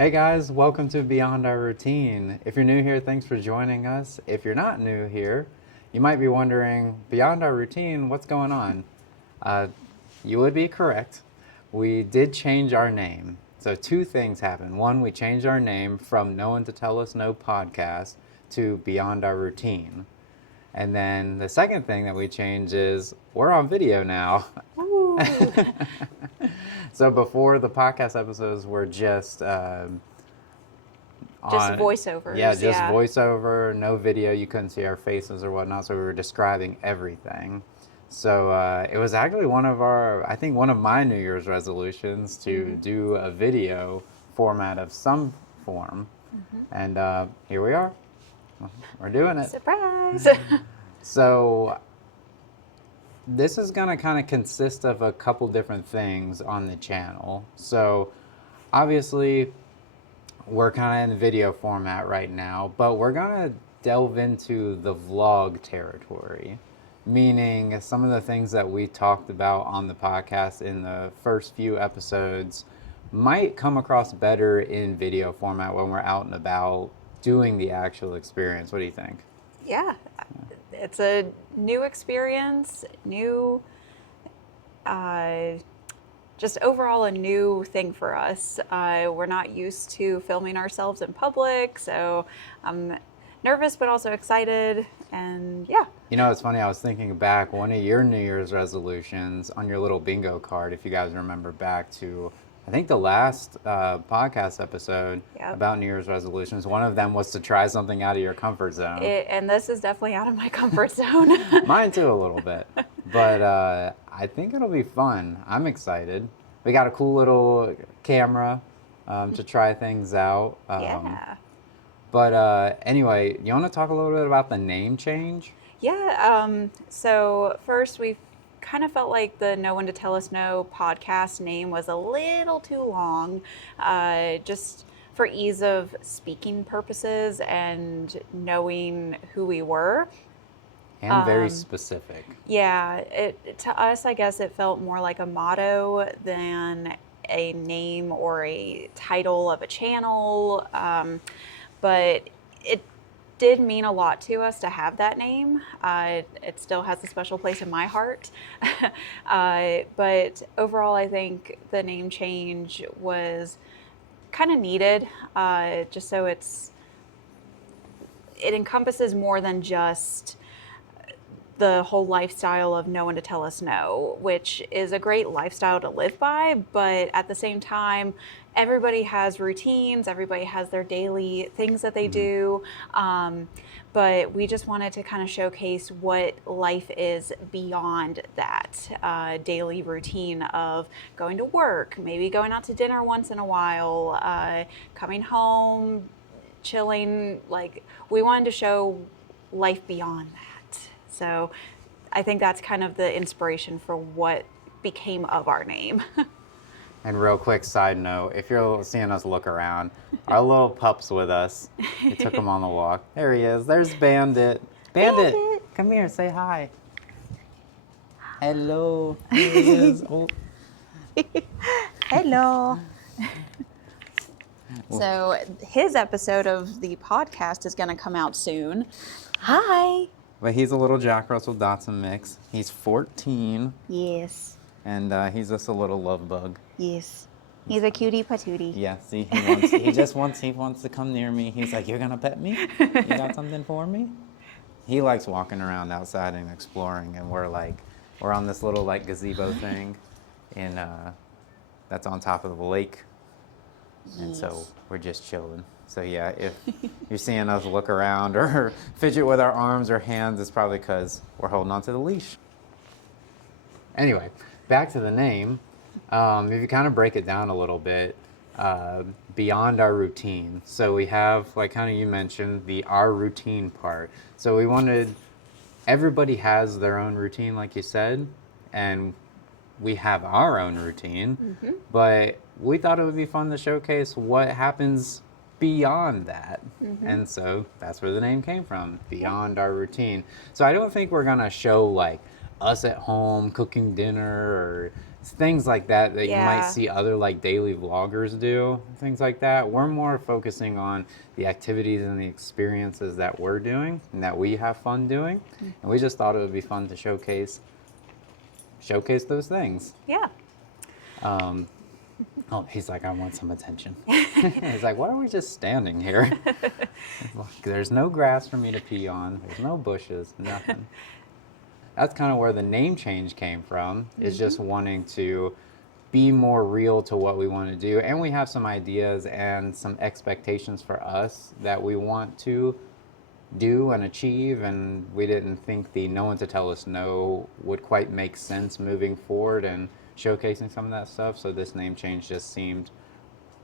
Hey guys, welcome to Beyond Our Routine. If you're new here, thanks for joining us. If you're not new here, you might be wondering, Beyond Our Routine, what's going on? Uh, you would be correct. We did change our name. So two things happened. One, we changed our name from No One to Tell Us No podcast to Beyond Our Routine. And then the second thing that we changed is we're on video now. Ooh. So before the podcast episodes were just Just on voiceovers. yeah, just voiceover, no video. You couldn't see our faces or whatnot, so we were describing everything. So it was actually I think one of my New Year's resolutions to do a video format of some form, and here we are. We're doing it. Surprise! So this is gonna kind of consist of a couple different things on the channel. So obviously we're kind of in video format right now, but we're gonna delve into the vlog territory, meaning some of the things that we talked about on the podcast in the first few episodes might come across better in video format when we're out and about doing the actual experience. What do you think? Yeah, it's a new experience, just overall a new thing for us. We're not used to filming ourselves in public, so I'm nervous but also excited, and yeah. You know, it's funny, I was thinking back, one of your New Year's resolutions on your little bingo card, if you guys remember back to, I think the last podcast episode about New Year's resolutions, one of them was to try something out of your comfort zone. And this is definitely out of my comfort zone. Mine too, a little bit. But I think it'll be fun. I'm excited. We got a cool little camera to try things out. Yeah. But anyway, you want to talk a little bit about the name change? Yeah, so first we kind of felt like the No One to Tell Us No podcast name was a little too long, just for ease of speaking purposes and knowing who we were. And very specific. Yeah, to us, I guess it felt more like a motto than a name or a title of a channel, but it did mean a lot to us to have that name. It still has a special place in my heart. But overall, I think the name change was kind of needed, just so it encompasses more than just the whole lifestyle of No One to Tell Us No, which is a great lifestyle to live by, but at the same time, everybody has routines, everybody has their daily things that they do, but we just wanted to kind of showcase what life is beyond that daily routine of going to work, maybe going out to dinner once in a while, coming home, chilling. Like, we wanted to show life beyond that. So I think that's kind of the inspiration for what became of our name. And real quick side note, if you're seeing us look around, our little pup's with us. We took him on the walk. There he is. There's Bandit. Bandit, come here, say hi. Hello. Here he is. Oh. Hello. So his episode of the podcast is going to come out soon. Hi. But he's a little Jack Russell Dotson mix. He's 14. Yes. And he's just a little love bug. Yes. He's a cutie patootie. Yeah, see, he wants to come near me. He's like, "You're gonna pet me? You got something for me?" He likes walking around outside and exploring, and we're on this little like gazebo thing that's on top of the lake. And so we're just chilling. So yeah, if you're seeing us look around or fidget with our arms or hands, it's probably because we're holding onto the leash. Anyway, back to the name. If you kind of break it down a little bit, beyond our routine. So we have, like kind of you mentioned, our routine part. So we wanted, everybody has their own routine, like you said, and we have our own routine, but we thought it would be fun to showcase what happens beyond that. And so that's where the name came from, Beyond Our Routine. So I don't think we're gonna show like us at home cooking dinner or things like that that you might Yeah. see other like daily vloggers do, things like that. We're more focusing on the activities and the experiences that we're doing and that we have fun doing. And we just thought it would be fun to showcase those things. Yeah. Um, oh, he's like, I want some attention. He's like, why are we just standing here? Like, there's no grass for me to pee on. There's no bushes, nothing. That's kind of where the name change came from, is just wanting to be more real to what we want to do. And we have some ideas and some expectations for us that we want to do and achieve. And we didn't think the No One to Tell Us No would quite make sense moving forward and showcasing some of that stuff. So this name change just seemed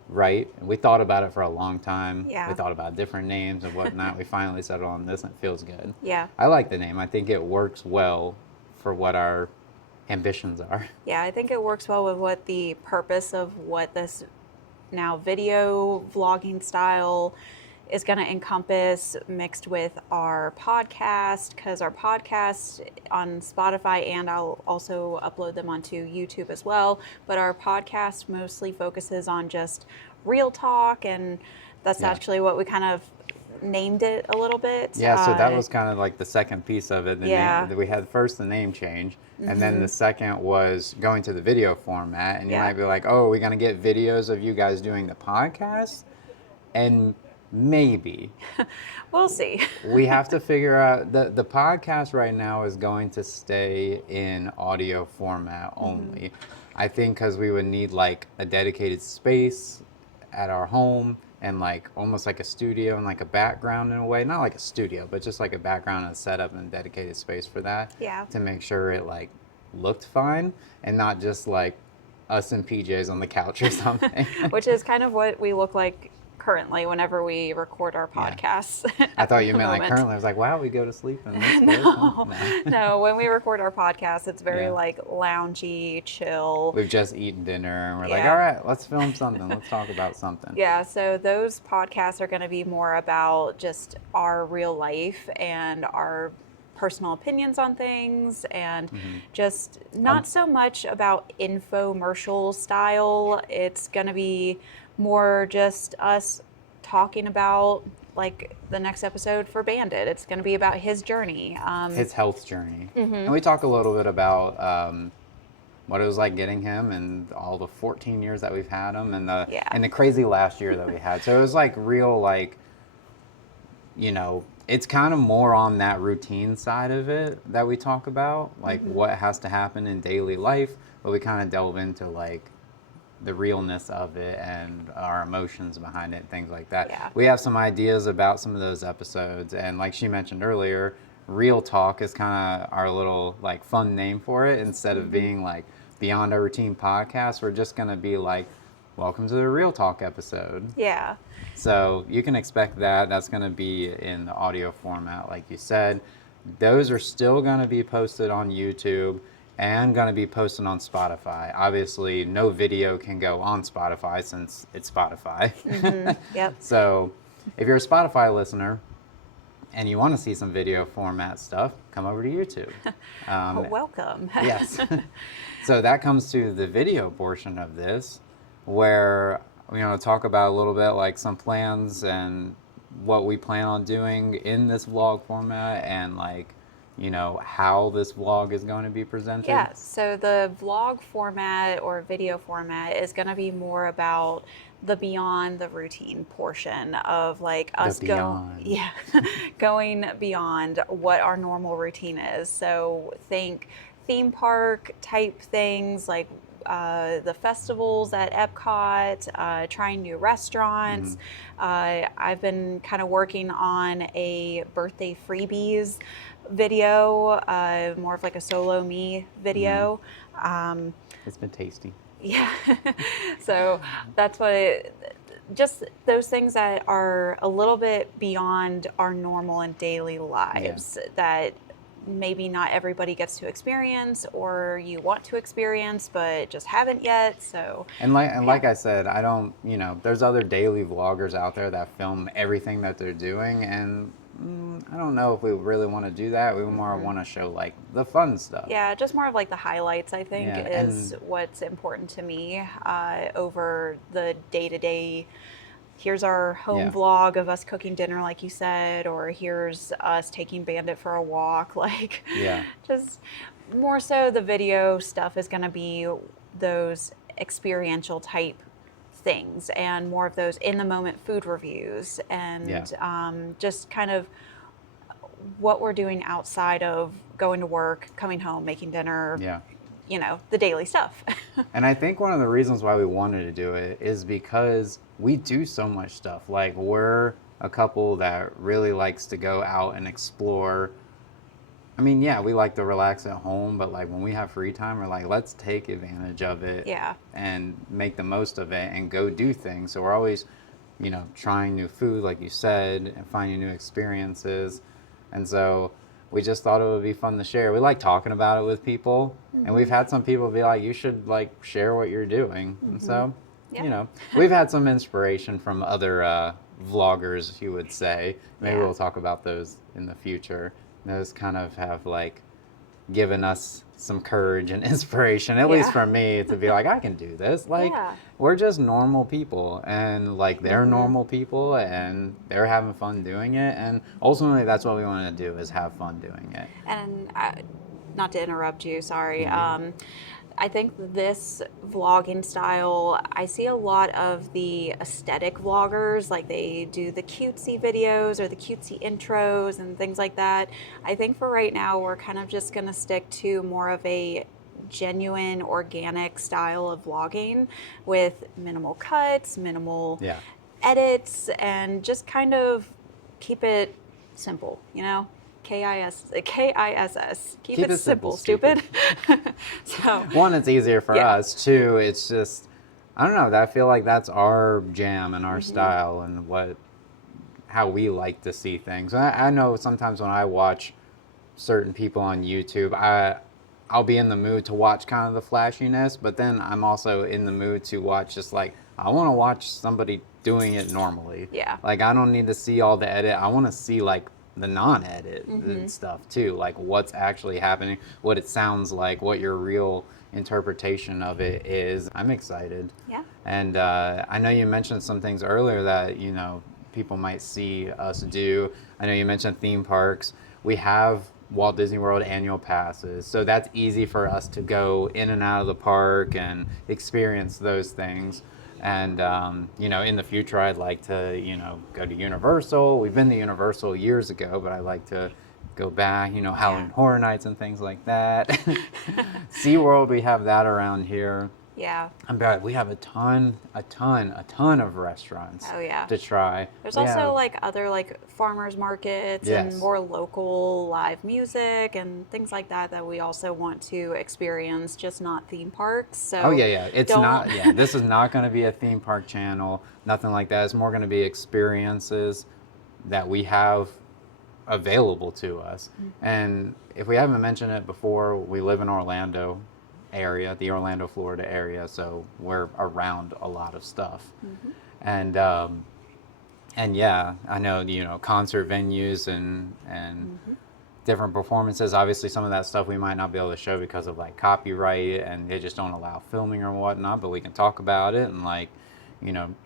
right. And we thought about it for a long time. Yeah. We thought about different names and whatnot. We finally settled on this and it feels good. Yeah. I like the name. I think it works well for what our ambitions are. Yeah, I think it works well with what the purpose of what this now video vlogging style is going to encompass, mixed with our podcast, because our podcast on Spotify, and I'll also upload them onto YouTube as well, but our podcast mostly focuses on just real talk, and that's Yeah. actually what we kind of named it a little bit. Yeah, so that was kind of like the second piece of it. Yeah. We had first the name change, and then the second was going to the video format. And you Yeah. might be like, oh, are we going to get videos of you guys doing the podcast? And maybe. We'll see. We have to figure out, the podcast right now is going to stay in audio format only. I think because we would need like a dedicated space at our home and like almost like a studio and like a background in a way, not like a studio, but just like a background and setup and dedicated space for that. Yeah. To make sure it like looked fine and not just like us in PJs on the couch or something. Which is kind of what we look like currently whenever we record our Yeah. podcasts. I at thought the you meant like moment. currently. I was like, wow, we go to sleep and this No, No. no. When we record our podcast, it's very Yeah. like loungy, chill. We've just eaten dinner and we're like, Yeah. all right, let's film something. Let's talk about something. Yeah, so those podcasts are going to be more about just our real life and our personal opinions on things, and just not so much about infomercial style. It's going to be more just us talking about like the next episode for Bandit. It's going to be about his journey. His health journey. And we talk a little bit about what it was like getting him and all the 14 years that we've had him and Yeah. the crazy last year that we had. So it was like real, like, you know, it's kind of more on that routine side of it that we talk about, like what has to happen in daily life, but we kind of delve into like the realness of it and our emotions behind it, things like that. Yeah. We have some ideas about some of those episodes, and like she mentioned earlier, Real Talk is kind of our little like fun name for it. Instead of being like Beyond Our Routine podcast, we're just gonna be like, welcome to the Real Talk episode. Yeah. So you can expect that. That's going to be in the audio format, like you said. Those are still going to be posted on YouTube and going to be posted on Spotify. Obviously, no video can go on Spotify since it's Spotify. Yep. So if you're a Spotify listener and you want to see some video format stuff, come over to YouTube. Well, welcome. Yes. So that comes to the video portion of this, where we're going to talk about a little bit like some plans and what we plan on doing in this vlog format, and like, you know, how this vlog is going to be presented. Yeah, so the vlog format or video format is going to be more about the beyond the routine portion of like us beyond. going beyond what our normal routine is. So think theme park type things like the festivals at Epcot, trying new restaurants. I've been kind of working on a birthday freebies video, more of like a solo me video. It's been tasty. Yeah. So that's what just those things that are a little bit beyond our normal and daily lives that maybe not everybody gets to experience, or you want to experience but just haven't yet. So And like I said, I don't, you know, there's other daily vloggers out there that film everything that they're doing, and I don't know if we really want to do that. We more want to show like the fun stuff. Yeah, just more of like the highlights, I think, Yeah, is and what's important to me over the day to day. Here's our home yeah, vlog of us cooking dinner, like you said, or here's us taking Bandit for a walk. Like, yeah, just more so the video stuff is going to be those experiential type things and more of those in the moment food reviews yeah, and just kind of what we're doing outside of going to work, coming home, making dinner, yeah. the daily stuff. And I think one of the reasons why we wanted to do it is because we do so much stuff. Like we're a couple that really likes to go out and explore. I mean, yeah, we like to relax at home, but like when we have free time, we're like, let's take advantage of it Yeah. and make the most of it and go do things. So we're always, trying new food, like you said, and finding new experiences. And so we just thought it would be fun to share. We like talking about it with people, and we've had some people be like, you should like share what you're doing. And so, Yeah. we've had some inspiration from other vloggers, you would say. Maybe Yeah. we'll talk about those in the future. Those kind of have like given us some courage and inspiration, at least Yeah. for me, to be like, I can do this. Like, Yeah. we're just normal people, and like they're normal people, and they're having fun doing it. And ultimately, that's what we want to do: is have fun doing it. And not to interrupt you, sorry. Mhm. I think this vlogging style, I see a lot of the aesthetic vloggers, like they do the cutesy videos or the cutesy intros and things like that. I think for right now, we're kind of just going to stick to more of a genuine, organic style of vlogging with minimal cuts, minimal Yeah. edits, and just kind of keep it simple, KISS. Keep Keep it it simple, simple, stupid. stupid. So, One, it's easier for yeah. us. Two, it's just, I don't know. I feel like that's our jam and our style and how we like to see things. And I know sometimes when I watch certain people on YouTube, I'll be in the mood to watch kind of the flashiness, but then I'm also in the mood to watch just like I want to watch somebody doing it normally. Yeah. Like I don't need to see all the edit. I want to see like the non-edit and stuff too, like what's actually happening, what it sounds like, what your real interpretation of it is. I'm excited. Yeah. And I know you mentioned some things earlier that people might see us do. I know you mentioned theme parks. We have Walt Disney World annual passes, so that's easy for us to go in and out of the park and experience those things. And in the future, I'd like to go to Universal. We've been to Universal years ago, but I'd like to go back. Halloween Horror Nights and things like that. SeaWorld, we have that around here. Yeah. I'm bad. We have a ton of restaurants Oh, yeah. to try. There's We also have- like other like farmers markets Yes. and more local live music and things like that we also want to experience, just not theme parks. So Oh yeah. It's don't- not. Yeah, this is not going to be a theme park channel. Nothing like that. It's more going to be experiences that we have available to us. And if we haven't mentioned it before, we live in Orlando area, the Orlando, Florida area, so we're around a lot of stuff. And yeah, I know concert venues and different performances. Obviously, some of that stuff we might not be able to show because of like copyright, and they just don't allow filming or whatnot. But we can talk about it and like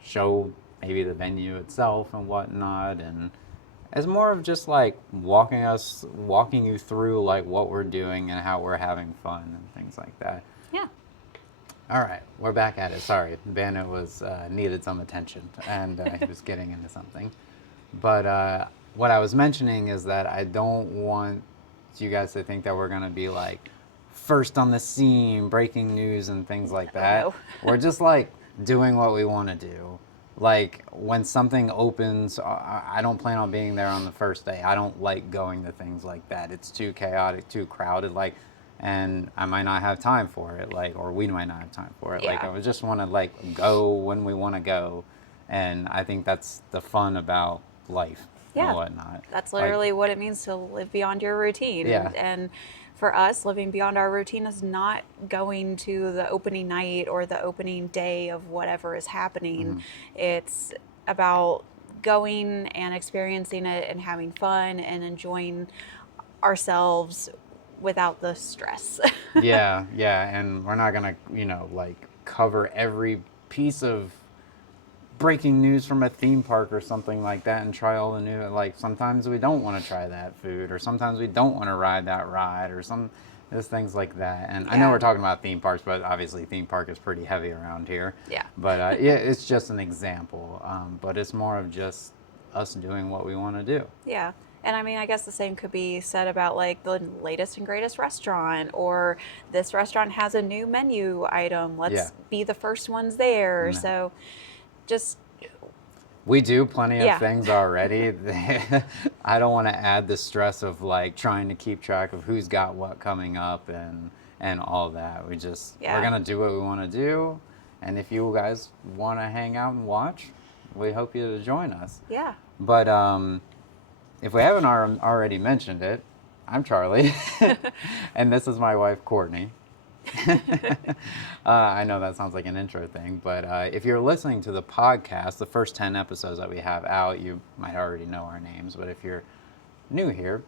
show maybe the venue itself and whatnot. And it's more of just like walking you through like what we're doing and how we're having fun and things like that. Yeah. All right, we're back at it. Sorry, Bandit was needed some attention, and he was getting into something. But what I was mentioning is that I don't want you guys to think that we're gonna be like first on the scene, breaking news and things like that. no. We're just like doing what we want to do. Like when something opens, I don't plan on being there on the first day. I don't like going to things like that. It's too chaotic, too crowded. Like, and I might not have time for it. Like, or we might not have time for it. Like, Yeah. I would just want to like go when we want to go, and I think that's the fun about life Yeah. and whatnot. That's Like, literally what it means to live beyond your routine. Yeah. And for us, living beyond our routine is not going to the opening night or the opening day of whatever is happening. It's about going and experiencing it and having fun and enjoying ourselves without the stress. Yeah, yeah, and we're not gonna, like cover every piece of breaking news from a theme park or something like that and try all the new. Like sometimes we don't want to try that food, or sometimes we don't want to ride that ride, or there's things like that. And I know Yeah. we're talking about theme parks, but obviously theme park is pretty heavy around here. Yeah. But yeah, it's just an example. But it's more of just us doing what we want to do. Yeah. And I mean, I guess the same could be said about like the latest and greatest restaurant, or this restaurant has a new menu item. Let's Yeah. be the first ones there. No. So just, We do plenty of Yeah. things already. I don't want to add the stress of like trying to keep track of who's got what coming up and all that. We're Yeah. gonna do what we want to do, and if you guys want to hang out and watch, we hope you to join us. yeah. But if we haven't already mentioned it, I'm Charlie, and this is my wife Courtney. I know that sounds like an intro thing, but if you're listening to the podcast, the first 10 episodes that we have out, you might already know our names. But if you're new here,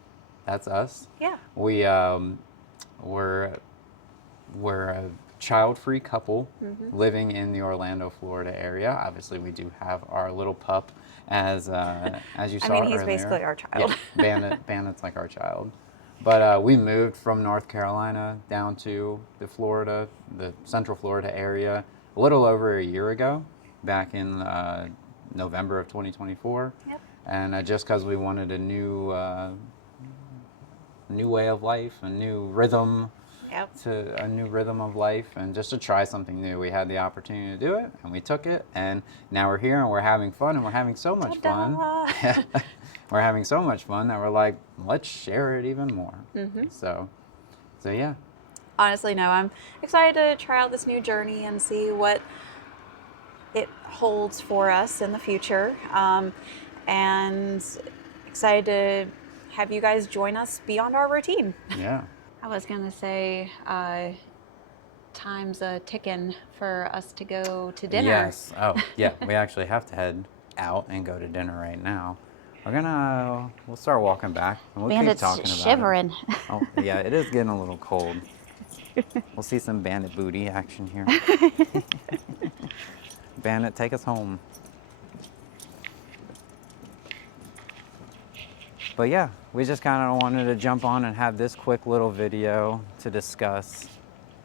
that's us. Yeah. We're a child-free couple living in the Orlando, Florida area. Obviously, we do have our little pup, as you I saw mean, he's earlier. basically our child. Yeah, Bandit's like our child. But we moved from North Carolina down to the Central Florida area a little over a year ago, back in November of 2024. Yep. And just because we wanted a new way of life, a new rhythm of life, and just to try something new, we had the opportunity to do it, and we took it, and now we're here and we're having fun, and we're having so much fun. Ta-da! We're having so much fun that we're like, let's share it even more. So yeah. Honestly, no, I'm excited to try out this new journey and see what it holds for us in the future. And excited to have you guys join us beyond our routine. Yeah. I was going to say, time's a ticking for us to go to dinner. Yes. Oh, yeah. We actually have to head out and go to dinner right now. We'll start walking back, and we'll keep talking about shivering. it. Oh, yeah, it is getting a little cold. We'll see some Bandit booty action here. Bandit, take us home. But yeah, we just kind of wanted to jump on and have this quick little video to discuss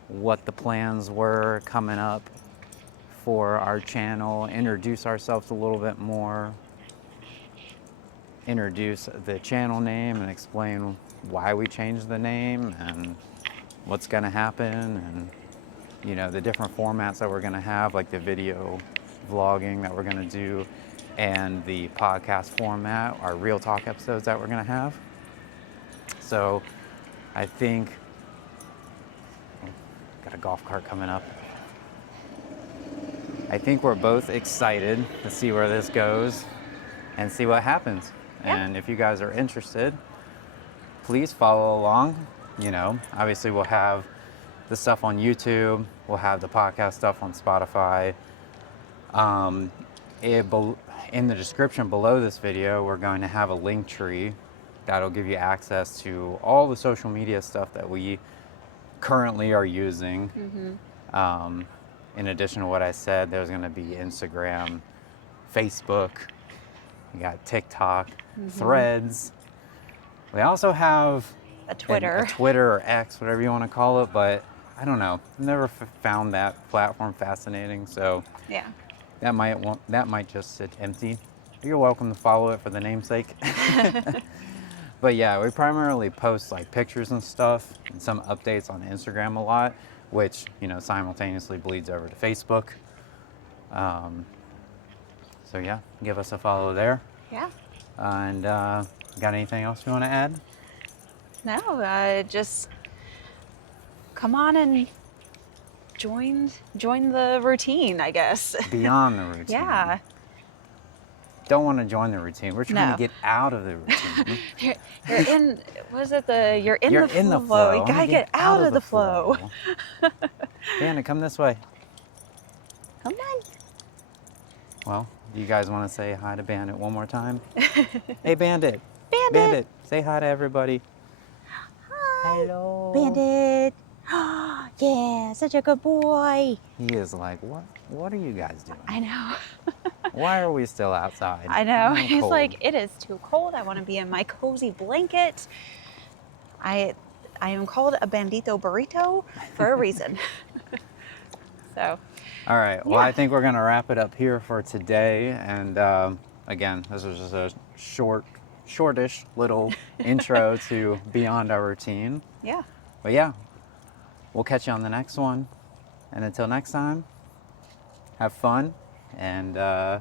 what the plans were coming up for our channel, introduce ourselves a little bit more, introduce the channel name and explain why we changed the name and what's going to happen, and the different formats that we're going to have, like the video vlogging that we're going to do, and the podcast format, our real talk episodes that we're going to have. So I think, got a golf cart coming up. I think we're both excited to see where this goes and see what happens. Yeah. And if you guys are interested, please follow along. Obviously we'll have the stuff on YouTube. We'll have the podcast stuff on Spotify. In the description below this video, we're going to have a link tree that'll give you access to all the social media stuff that we currently are using. In addition to what I said, there's going to be Instagram, Facebook, you got TikTok, Threads. We also have A Twitter. a Twitter or X, whatever you want to call it, but I don't know. Never found that platform fascinating, so Yeah. that might just sit empty. You're welcome to follow it for the namesake. But yeah, we primarily post like pictures and stuff and some updates on Instagram a lot, which simultaneously bleeds over to Facebook. So yeah, give us a follow there. Yeah. And got anything else you want to add? No, just come on and join the routine, I guess. Beyond the routine. Yeah. Don't want to join the routine. We're trying No. to get out of the routine. You're in. Was it the? You're in You're the in the flow. flow. You I gotta wanna get out of the flow. Anna, come this way. Come on. Well, Do you guys want to say hi to Bandit one more time? Hey, Bandit. Bandit. Say hi to everybody. Hi. Hello. Bandit. Yeah, such a good boy. He is like, what are you guys doing? I know. Why are we still outside? I know. I'm He's cold. like, it is too cold. I want to be in my cozy blanket. I am called a bandito burrito for a reason. So, All right. Well, Yeah. I think we're going to wrap it up here for today. And again, this was just a shortish little intro to Beyond Our Routine. yeah. But yeah, we'll catch you on the next one. And until next time, have fun and go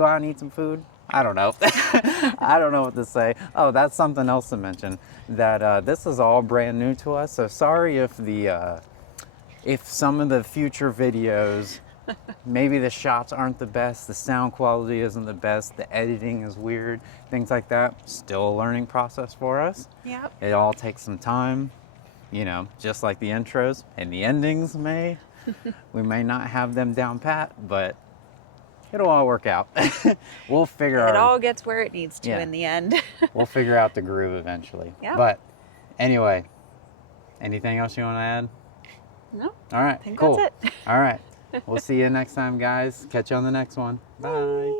out and eat some food. I don't know. I don't know what to say. Oh, that's something else to mention. That this is all brand new to us. So sorry if some of the future videos, maybe the shots aren't the best, the sound quality isn't the best, the editing is weird, things like that. Still a learning process for us. Yep. It all takes some time, you know, just like the intros and the endings may. We may not have them down pat, but it'll all work out. We'll figure It out. all gets where it needs to Yeah. in the end. We'll figure out the groove eventually. Yeah. But anyway, anything else you want to add? No, All right, I think cool. that's it. All right. We'll see you next time, guys. Catch you on the next one. Bye.